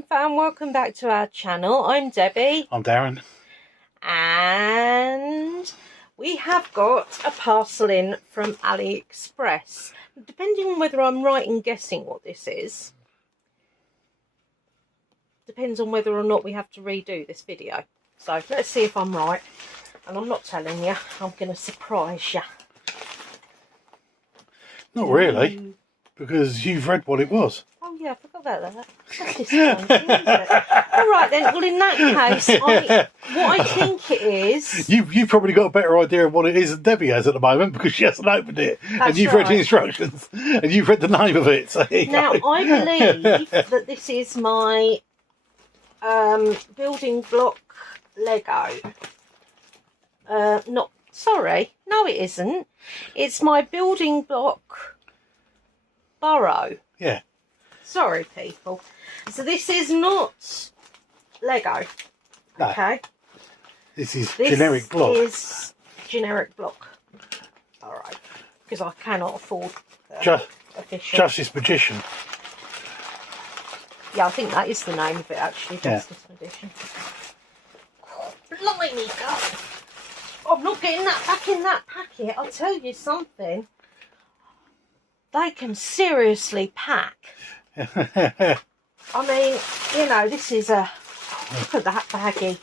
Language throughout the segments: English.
fam, welcome back to our channel. I'm Debbie. I'm Darren. And we have got a parcel in from AliExpress. Depending on whether I'm right in guessing what this is, depends on whether or not we have to redo this video. So let's see if I'm right. And I'm not telling you, I'm going to surprise you. Not really, because you've read what it was. Oh yeah, I forgot about that. That's disappointing, isn't it? All right then. Well, in that case, what I think it is. You've probably got a better idea of what it is than Debbie has at the moment because she hasn't opened it, and you've read the instructions, and you've read the name of it. So now I believe that this is my building block Lego. No, it isn't. It's my building block Burrow. Yeah. Sorry, people. So this is not Lego. No. Okay. This is generic block. This is generic block. All right. Because I cannot afford official. Justice Magician. Yeah, I think that is the name of it actually. Justice Magician. Oh, blimey, God. I'm not getting that back in that packet. I'll tell you something. They can seriously pack. I mean, you know, this is a... Look at that baggie.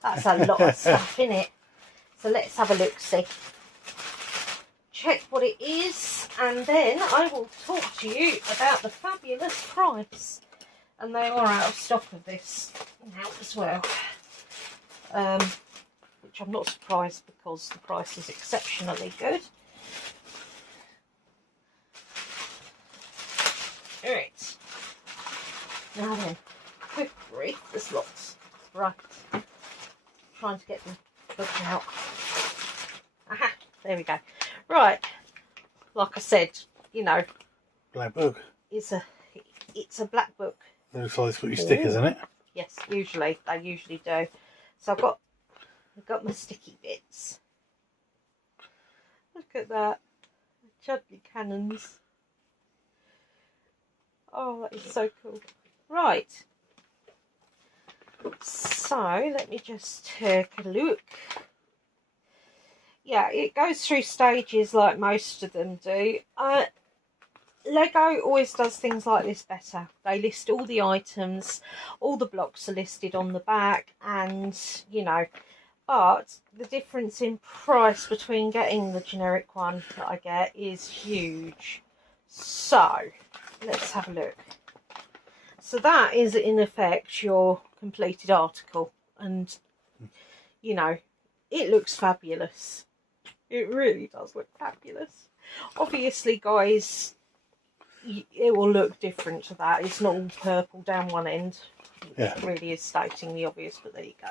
That's a lot of stuff in it. So let's have a look-see. Check what it is. And then I will talk to you about the fabulous price. And they are out of stock of this now as well. Which I'm not surprised because the price is exceptionally good. Alright. Now then, quick read. There's lots. Right. Trying to get the book out. Aha, there we go. Right. Like I said, you know. Black book. It's a black book. Looks like it's got your stickers in it. Yes, usually. They usually do. So I've got my sticky bits. Look at that. Chudley cannons. Oh, that is so cool. Right. So, let me just take a look. Yeah, it goes through stages like most of them do. Lego always does things like this better. They list all the items, all the blocks are listed on the back, and, you know, but the difference in price between getting the generic one that I get is huge. So, let's have a look. So that is in effect your completed article, and you know, it looks fabulous. It really does look fabulous. Obviously, guys, it will look different to that. It's not all purple down one end. Yeah. It really is stating the obvious, but there you go.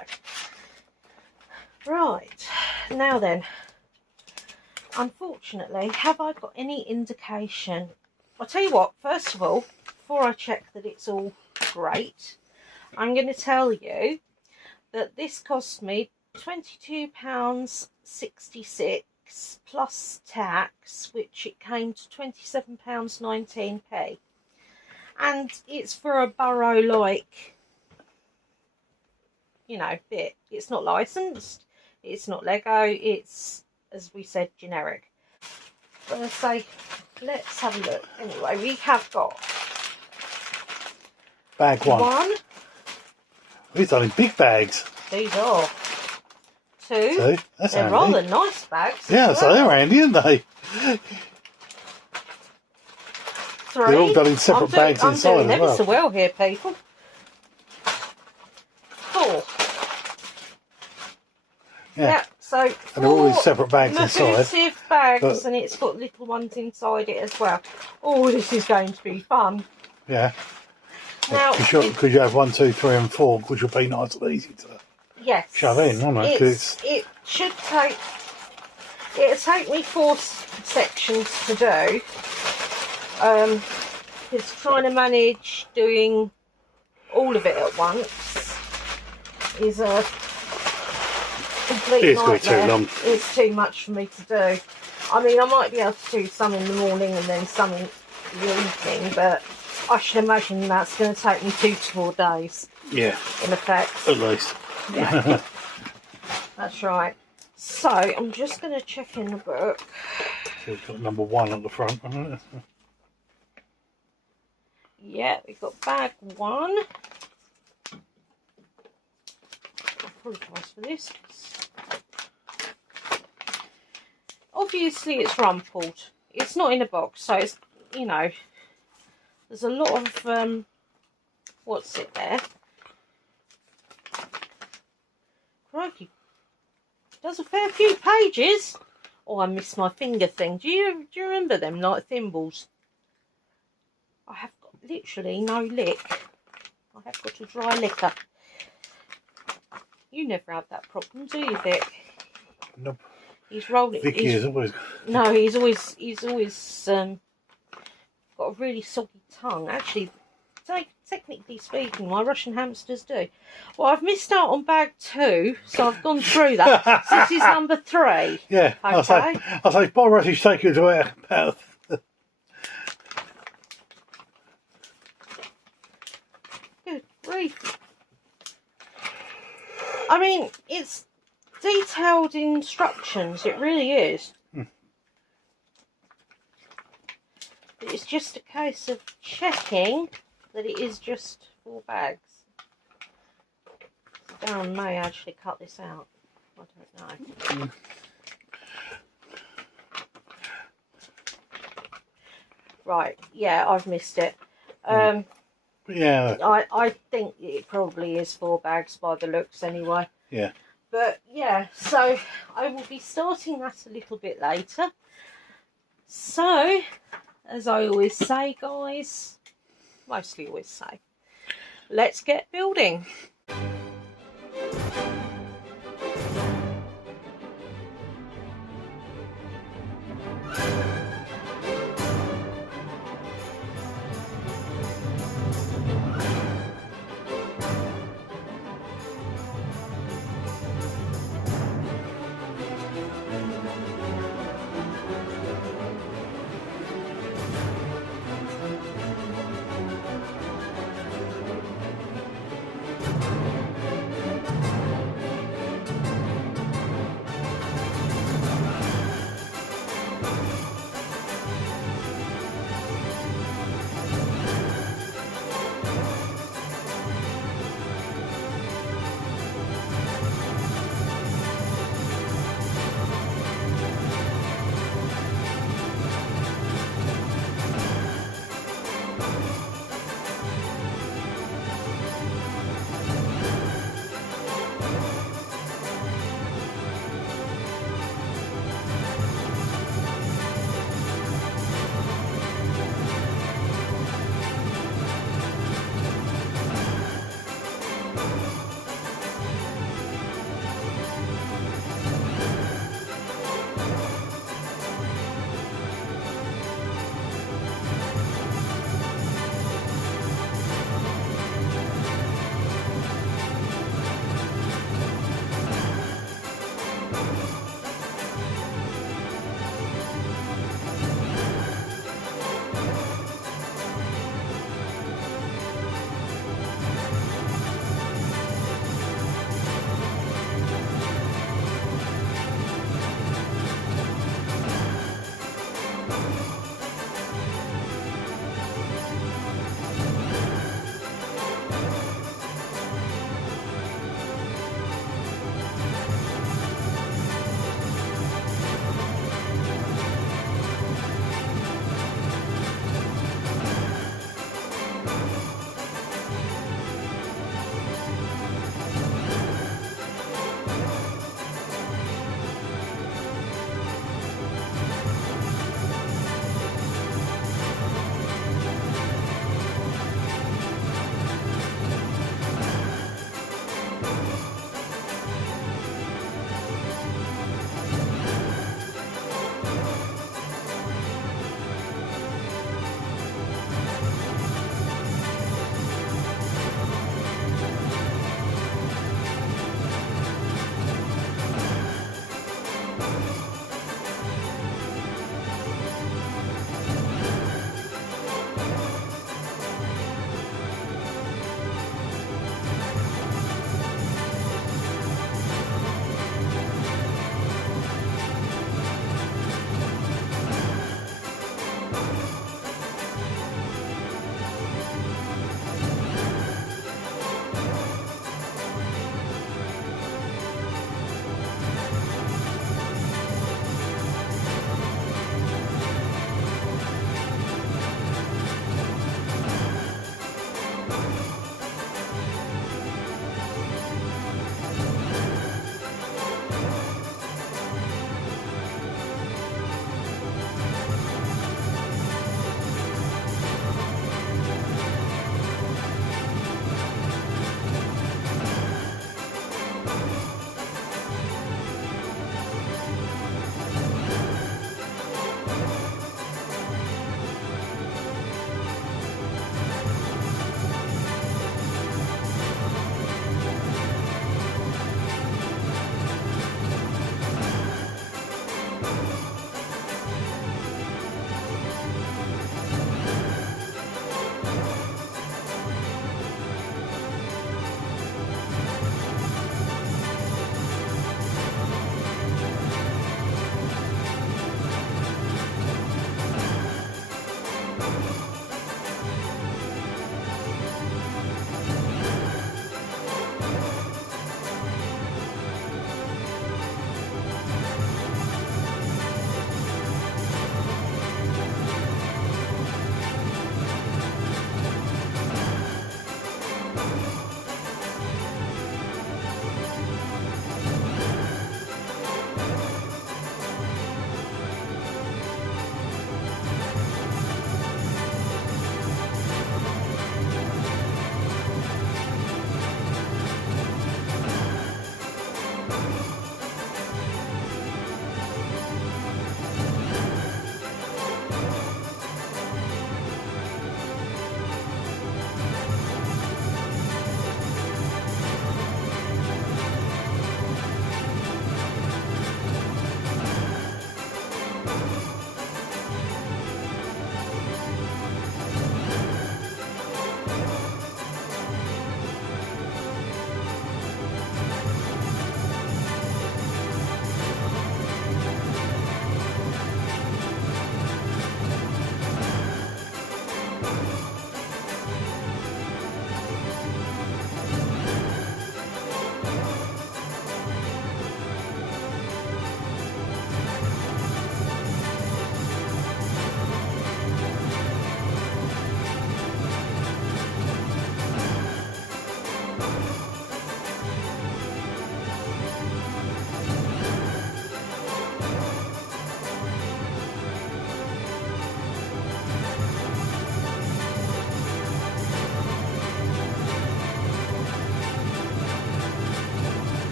Right, now then, unfortunately, have I got any indication? I'll tell you what, first of all, before I check that it's all great, I'm going to tell you that this cost me £22.66 plus tax, which it came to £27.19p. And it's for a Burrow like, you know, bit. It's not licensed, it's not Lego, it's, as we said, generic. I'm going to say, let's have a look. Anyway, we have got bag one. These are in big bags. These are two. That's they're handy. rather nice bags. Yeah, so they're handy, aren't they? Three. They're all done in separate bags inside I'm doing as ever well. so well here, people. Four. Yeah. So And they're all in separate bags inside. massive bags, and it's got little ones inside it as well. Oh, this is going to be fun. Yeah. Now, Because you have 1, 2, 3 and 4, which will be nice and easy to shove in, won't it? It should take... It'll take me 4 sections to do. Because trying to manage doing all of it at once is a complete nightmare. It's too long. It's too much for me to do. I mean, I might be able to do some in the morning and then some in the evening, but I should imagine that's going to take me 2 to 4 days. Yeah. In effect. At least. Yeah. That's right. So, I'm just going to check in the book. So we've got number 1 at the front, hasn't it? Yeah, we've got bag 1. I apologise for this. Obviously, it's rumpled. It's not in a box, so it's, you know, there's a lot of, what's it there? Crikey. Does a fair few pages. Oh, I missed my finger thing. Do you remember them, like thimbles? I have got literally no lick. I have got a dry liquor. You never have that problem, do you, Vic? Nope. He's rolling. Vicky is always. No, he's always got a really soggy tongue. Actually, technically speaking, my Russian hamsters do. Well, I've missed out on bag 2, so I've gone through that. So this is number 3. Yeah. Okay. I'll say Boris is taking you to about. Good grief. I mean, it's detailed instructions, it really is. But it's just a case of checking that it is just 4 bags. Darren may actually cut this out. I don't know. Right, yeah, I've missed it. Yeah. I think it probably is 4 bags by the looks anyway. Yeah. But yeah, so I will be starting that a little bit later. So, as I always say, guys, mostly always say, let's get building.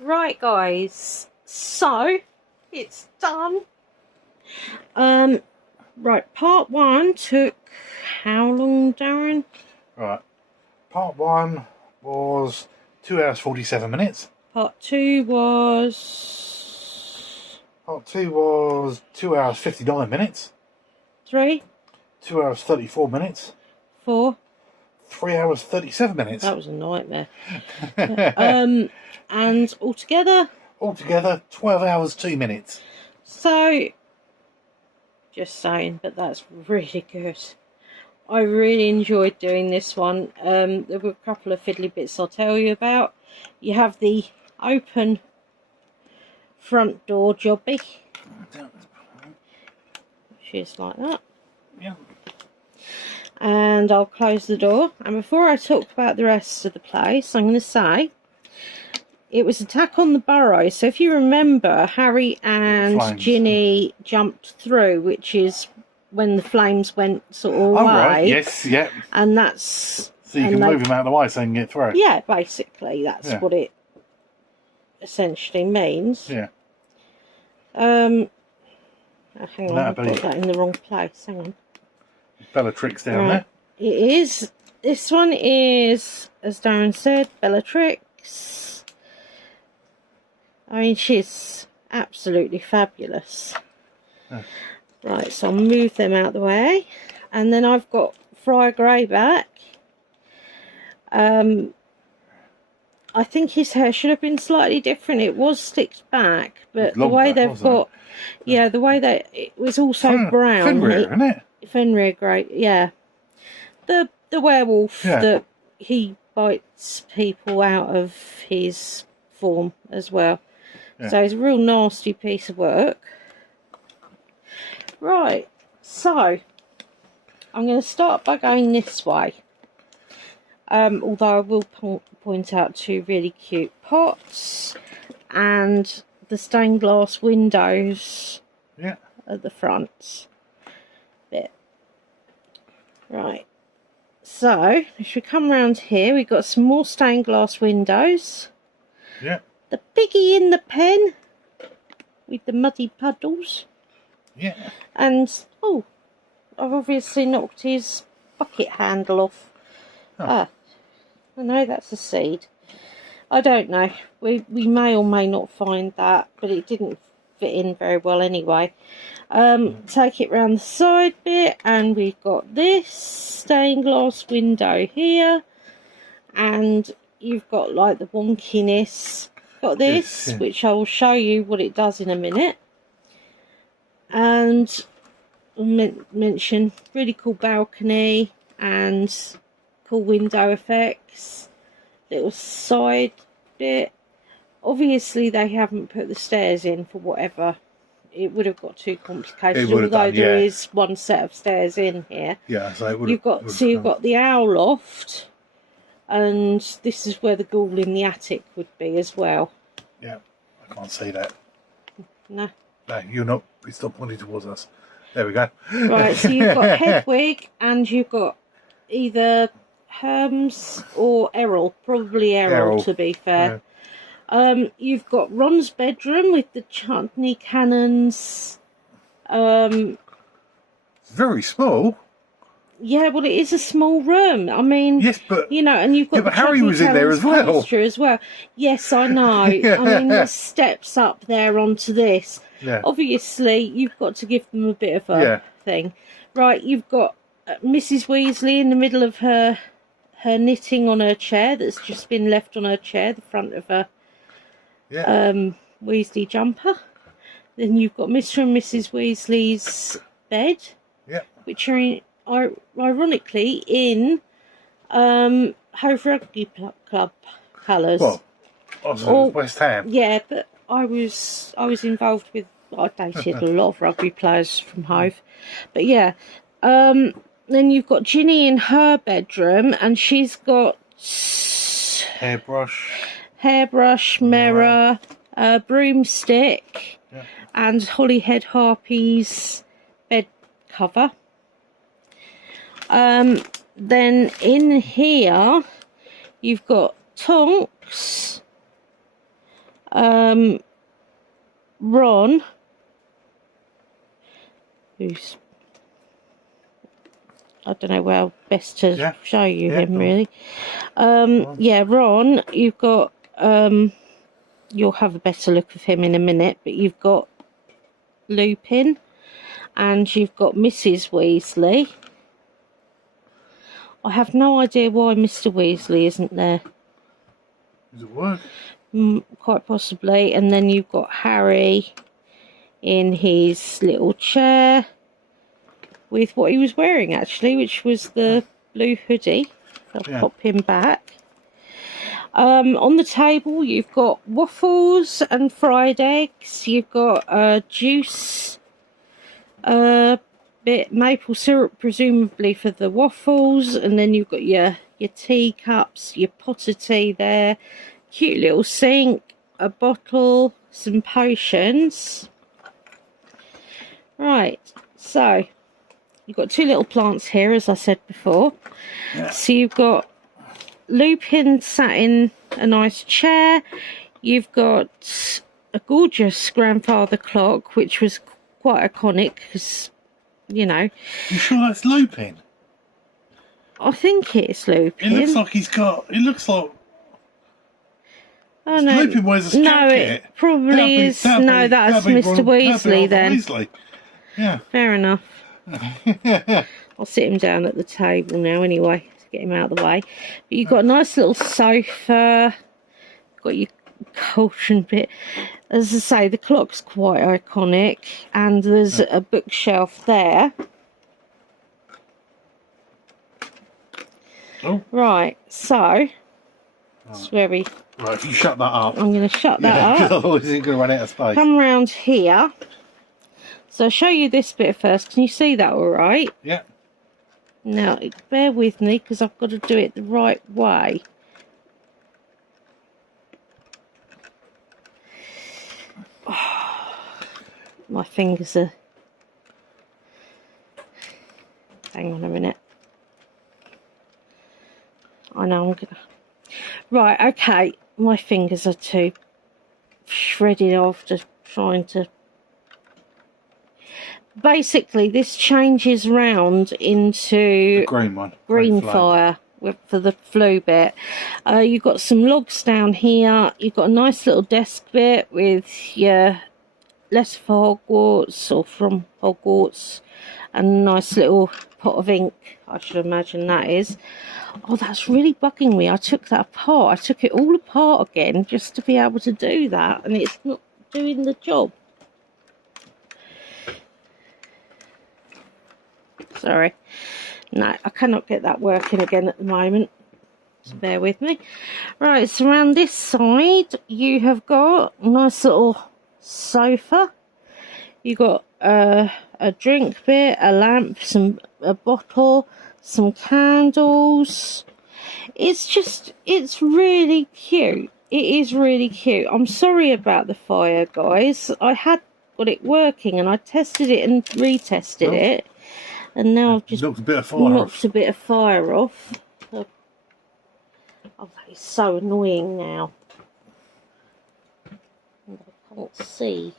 Right, guys. So it's done. Right, part 1 took how long, Darren? Right. Part 1 was 2 hours 47 minutes. Part 2 was... Part 2 was 2 hours 59 minutes. 3? 2 hours 34 minutes. 4? 3 hours 37 minutes. That was a nightmare. And altogether? Altogether, 12 hours 2 minutes. So, just saying, but that's really good. I really enjoyed doing this one. There were a couple of fiddly bits I'll tell you about. You have the open front door jobby, which is like that. Yeah. And I'll close the door. And before I talk about the rest of the place, I'm going to say it was Attack on the Burrow. So if you remember, Harry and Ginny jumped through, which is when the flames went sort of away. Oh, right. Yes, yeah. And that's... So you can move him out of the way so you can get through. Yeah, basically, that's what it essentially means. Yeah. Oh, hang on, I've got that in the wrong place. Hang on. Bellatrix down there. It is. This one is, as Darren said, Bellatrix. I mean, she's absolutely fabulous. Yeah. Right, so I'll move them out of the way. And then I've got Friar Greyback. I think his hair should have been slightly different. It was slicked back, but the way they've got... Yeah, the way that... It was also brown. Fenrir, isn't it? Fenrir Grey, yeah. The werewolf that he bites people out of his form as well. Yeah. So it's a real nasty piece of work. Right, so I'm going to start by going this way. Although I will point out 2 really cute pots and the stained glass windows at the front. Right, so if we come round here, we've got some more stained glass windows. Yeah. The piggy in the pen with the muddy puddles. Yeah. And, oh, I've obviously knocked his bucket handle off. Oh. Ah, I know that's a seed. I don't know. We may or may not find that, but it didn't fit in very well anyway. Take it round the side bit, and we've got this stained glass window here, and you've got like the wonkiness. Got this, which I will show you what it does in a minute. And I'll mention really cool balcony and cool window effects. Little side bit. Obviously they haven't put the stairs in for whatever. It would have got too complicated, although there is one set of stairs in here. Yeah, so it would you've got the owl loft, and this is where the ghoul in the attic would be as well. Yeah, I can't see that. No. No, you're not. It's not pointing towards us. There we go. Right, so you've got Hedwig, and you've got either Hermes or Errol. Probably Errol, to be fair. Yeah. You've got Ron's bedroom with the chutney cannons. Very small. Yeah, well, it is a small room. I mean, yes, but you know, and you've got but Harry was in there as well. As well. Yes, I know. I mean, there's steps up there onto this. Yeah. Obviously, you've got to give them a bit of a thing, right? You've got Mrs. Weasley in the middle of her knitting on her chair that's just been left on her chair, the front of her Weasley jumper. Then you've got Mr. and Mrs. Weasley's bed, which are ironically in Hove Rugby Club colours. Well, also West Ham. Yeah, but I was involved with. I dated a lot of rugby players from Hove, but yeah. Then you've got Ginny in her bedroom, and she's got hairbrush, mirror, broomstick, and Holyhead Harpy's bed cover. Then in here, you've got Tonks, Ron, who's, I don't know how best to show you him really. Yeah, Ron, you've got, you'll have a better look of him in a minute, but you've got Lupin and you've got Mrs. Weasley. I have no idea why Mr. Weasley isn't there. Does it work? Quite possibly. And then you've got Harry in his little chair with what he was wearing actually, which was the blue hoodie. I'll pop him back. On the table you've got waffles and fried eggs. You've got juice, bit maple syrup presumably for the waffles, and then you've got your teacups, your pot of tea there, cute little sink, a bottle, some potions. Right, so you've got two little plants here, as I said before. So you've got Lupin sat in a nice chair. You've got a gorgeous grandfather clock, which was quite iconic because, you know. You sure that's Lupin? I think it's Lupin. It looks like he's got. It looks like. Oh no! Lupin wears a jacket. No, it probably is. No, that's Mr. Weasley then. Weasley. Yeah. Fair enough. I'll sit him down at the table now anyway to get him out of the way. But you've got a nice little sofa. Got your cauldron bit. As I say, the clock's quite iconic, and there's a bookshelf there. Oh. Right, so it's very. Right, if you shut that up. I'm going to shut that up. Otherwise, he's going to run out of space. Come round here. So I'll show you this bit first. Can you see that all right? Yeah. Now, bear with me because I've got to do it the right way. Oh, my fingers are... Hang on a minute. I know I'm gonna... Right, okay. My fingers are too shredded after trying to... Basically, this changes round into... The green one. Green fire for the flu bit. You've got some logs down here. You've got a nice little desk bit with your letter for Hogwarts or from Hogwarts, and a nice little pot of ink, I should imagine that is. Oh, that's really bugging me. I took that apart. I took it all apart again just to be able to do that, and it's not doing the job. Sorry. No, I cannot get that working again at the moment. So bear with me. Right, so around this side, you have got a nice little sofa. You've got a drink bit, a lamp, a bottle, some candles. It's really cute. It is really cute. I'm sorry about the fire, guys. I had got it working and I tested it and retested it. And now I've just knocked a bit of fire off. So, oh, that is so annoying now. And I can't see.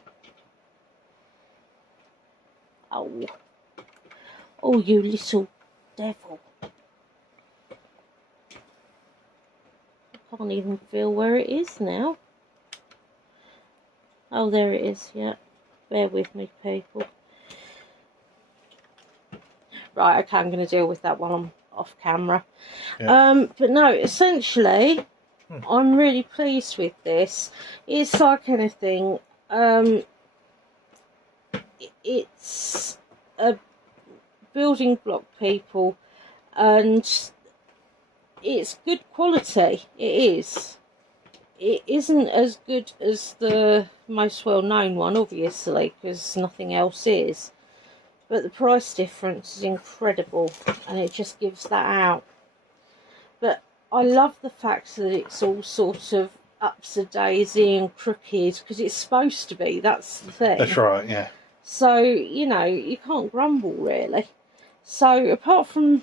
Oh. Oh, you little devil. I can't even feel where it is now. Oh, there it is, yeah. Bear with me, people. Right, okay, I'm going to deal with that while I'm off camera. Yeah. But no, essentially, I'm really pleased with this. It's like anything. It's a building block, people, and it's good quality. It is. It isn't as good as the most well-known one, obviously, because nothing else is. But the price difference is incredible, and it just gives that out. But I love the fact that it's all sort of upsy-daisy and crooked, because it's supposed to be, that's the thing. That's right, yeah. So, you know, you can't grumble, really. So, apart from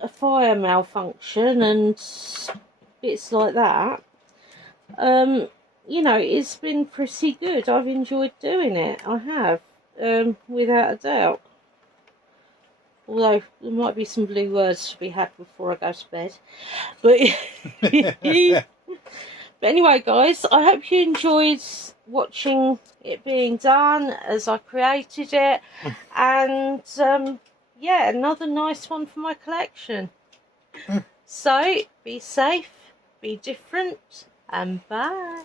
a fire malfunction and bits like that, you know, it's been pretty good. I've enjoyed doing it. I have, without a doubt. Although there might be some blue words to be had before I go to bed. But, but anyway, guys, I hope you enjoyed watching it being done as I created it. And, yeah, another nice one for my collection. So, be safe, be different, and bye.